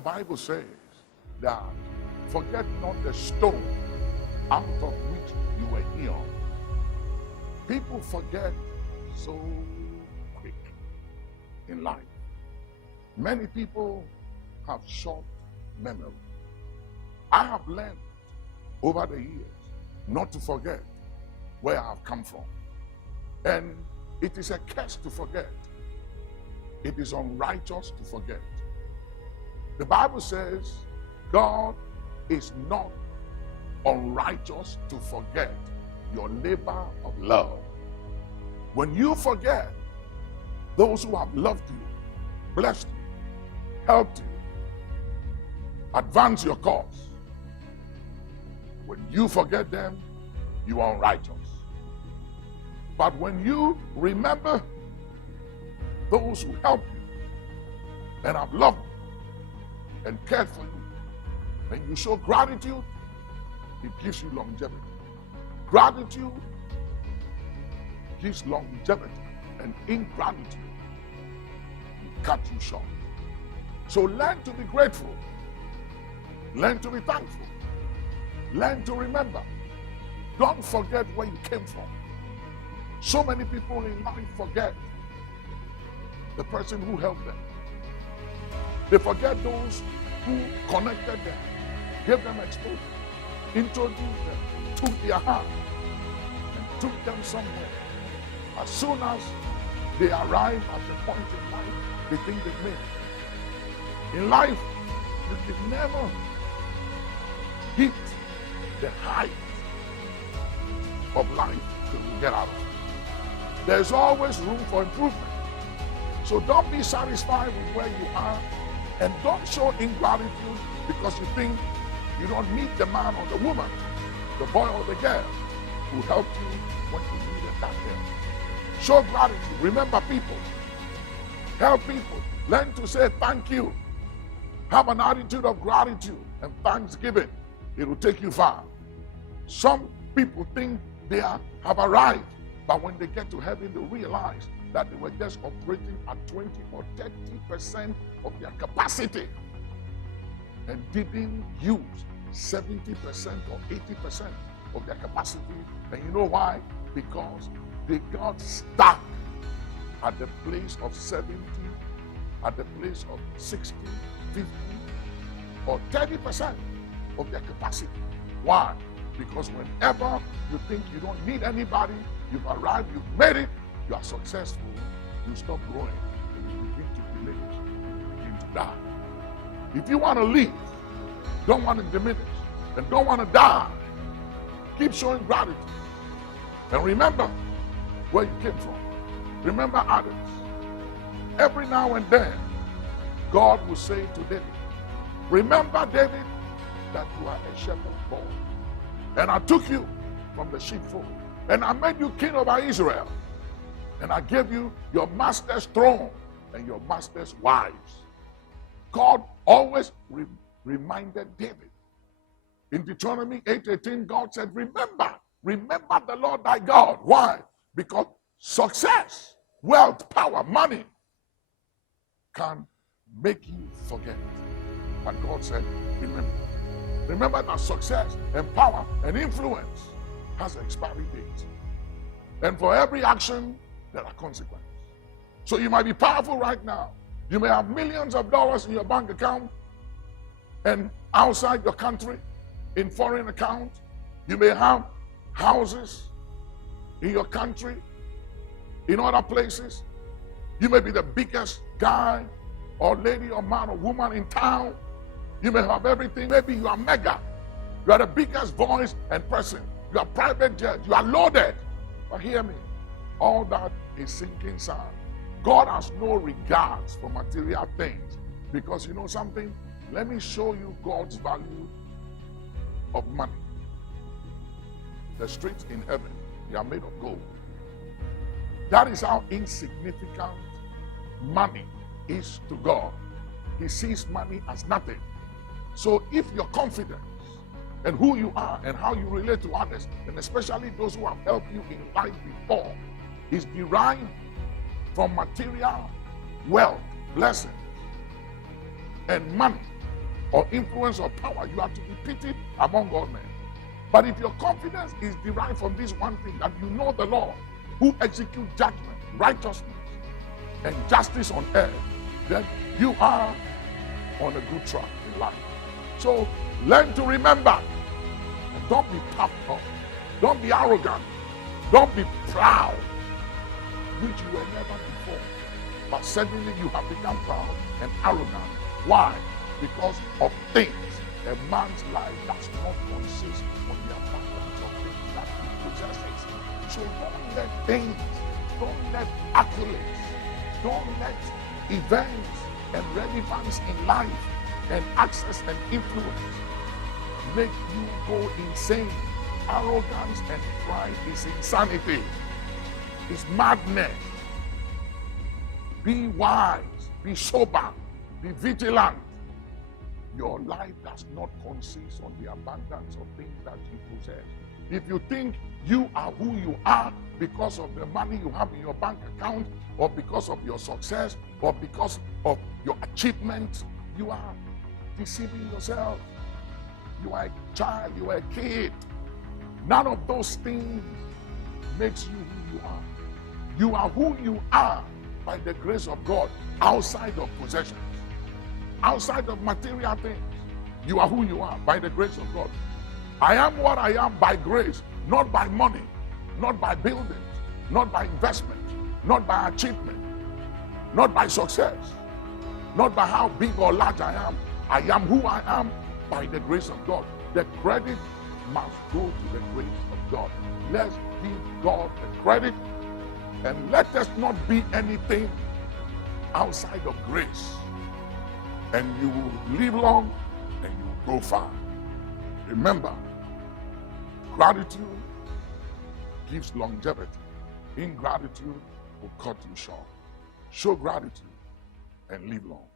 Bible says that forget not the stone out of which you were hewn. People forget so quick in life. Many people have short memory. I have learned over the years not to forget where I have come from. And it is a curse to forget. It is unrighteous to forget. The Bible says God is not unrighteous to forget your labor of love. When you forget those who have loved you, blessed you, helped you, advance your cause, when you forget them, you are unrighteous. But when you remember those who helped you and have loved you and cared for you, and you show gratitude, it gives you longevity. Gratitude gives longevity, and ingratitude will cut you short. So learn to be grateful. Learn to be thankful. Learn to remember. Don't forget where you came from. So many people in life forget the person who helped them. They forget those who connected them, gave them exposure, introduced them, took their hand, and took them somewhere. As soon as they arrive at the point in life, they think they've made it. In life, you can never hit the height of life till you get out of it. There's always room for improvement. So don't be satisfied with where you are, and don't show ingratitude because you think you don't meet the man or the woman, the boy or the girl who helped you when you needed that help. Show gratitude. Remember people. Help people. Learn to say thank you. Have an attitude of gratitude and thanksgiving. It will take you far. Some people think they have arrived, but when they get to heaven, they realize that they were just operating at 20 or 30% of their capacity and didn't use 70% or 80% of their capacity. And you know why? Because they got stuck at the place of 70, at the place of 60, 50, or 30% of their capacity. Why? Because whenever you think you don't need anybody, you've arrived, you've made it, you are successful, you stop growing, and you begin to diminish, you begin to die. If you want to live, don't want to diminish, and don't want to die, keep showing gratitude. And remember where you came from. Remember others. Every now and then, God will say to David, remember, David, that you are a shepherd boy. And I took you from the sheepfold, and I made you king over Israel. And I gave you your master's throne and your master's wives. God always reminded David. In Deuteronomy 8:18, God said, remember the Lord thy God. Why? Because success, wealth, power, money can make you forget. But God said, remember. Remember that success and power and influence has an expiry date. And for every action, there are consequences. So you might be powerful right now. You may have millions of dollars in your bank account and outside your country, in foreign account. You may have houses in your country, in other places. You may be the biggest guy or lady or man or woman in town. You may have everything. Maybe you are mega. You are the biggest voice and person. You are private jet. You are loaded. But hear me. All that is sinking sand. God has no regards for material things. Because you know something? Let me show you God's value of money. The streets in heaven, they are made of gold. That is how insignificant money is to God. He sees money as nothing. So if your confidence and who you are and how you relate to others, and especially those who have helped you in life before, is derived from material wealth, blessings, and money, or influence or power, you are to be pitied among all men. But if your confidence is derived from this one thing, that you know the Lord, who executes judgment, righteousness, and justice on earth, then you are on a good track in life. So learn to remember, and don't be puffed up, don't be arrogant, don't be proud, which you were never before. But suddenly you have become proud and arrogant. Why? Because of things. A man's life does not consist on the abundance of things that he possesses. So don't let things, don't let accolades, don't let events and relevance in life and access and influence make you go insane. Arrogance and pride is insanity. It's madness. Be wise, be sober, be vigilant. Your life does not consist on the abundance of things that you possess. If you think you are who you are because of the money you have in your bank account, or because of your success, or because of your achievements, you are deceiving yourself. You are a child, you are a kid. None of those things makes you who you are. You are who you are by the grace of God, outside of possessions, outside of material things. You are who you are by the grace of God. I am what I am by grace, not by money, not by buildings, not by investment, not by achievement, not by success, not by how big or large I am. I am who I am by the grace of God. The credit must go to the grace of God. Let's give God the credit, and let us not be anything outside of grace. And you will live long and you will go far. Remember, gratitude gives longevity. Ingratitude will cut you short. Show gratitude and live long.